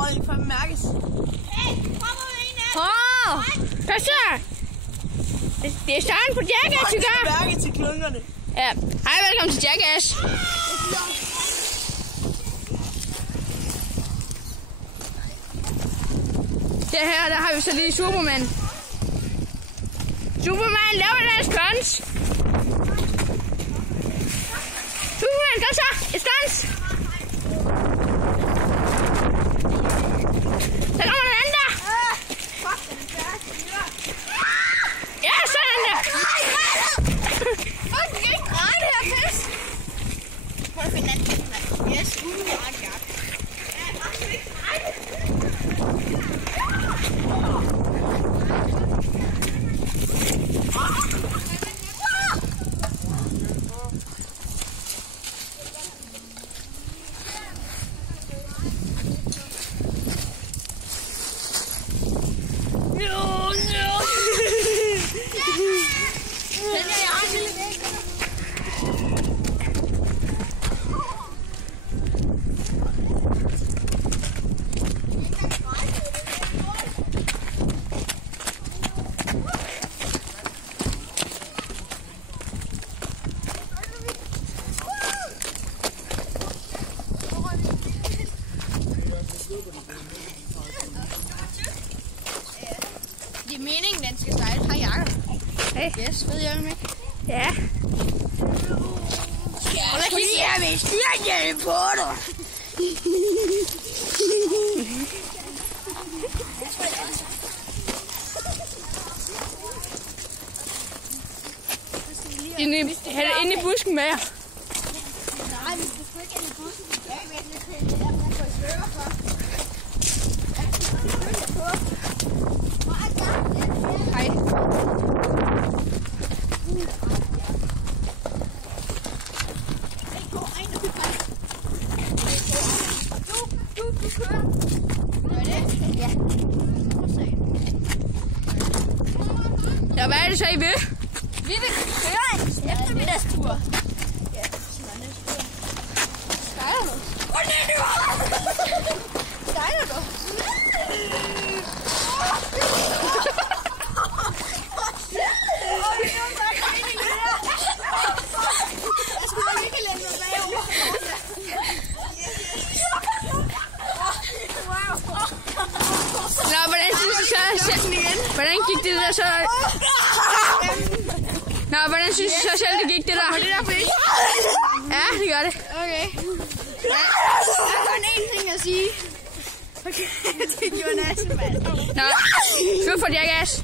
Og det kan mærkes. Hvad så? Det er sådan på Jackass, du gør. Mærke til klunkerne. Ja, hej, velkommen til Jackass. Det her, der har vi så lige Superman. Superman, lav en stunts. Superman, kom så. Et stunts. Så kommer den anden der. Ja, sådan der. Fuck, det kan ikke dreje det her pis. Prøv at finde den anden mand. Yes, det er meningen, den skal sejle. Hej, Jacob. Hey. Yes, ved jeg ikke. Ja. Fordi jeg vil styrke på dig. Inde i busken med jer. Nej, vi skal sgu ikke ind i bussen. Jeg er ikke med til det. Jeg er på i svømmer for. Hej. Du kører. Gør det? Ja. Ja, hvad er det så, I vil? Vi vil køre en eftermiddagstur. Ja, stejler du? Stejler du? Jeg skulle nok ikke længe mig bagover. Nå, hvordan gik det der så? Nå, hvordan synes du så selv, det gik det der? Det der fisk. Ja, det gør det. Okay. Ja, der er kun én ting at sige. Okay, det gjorde næsten, mand. Nå, slut for Jackass.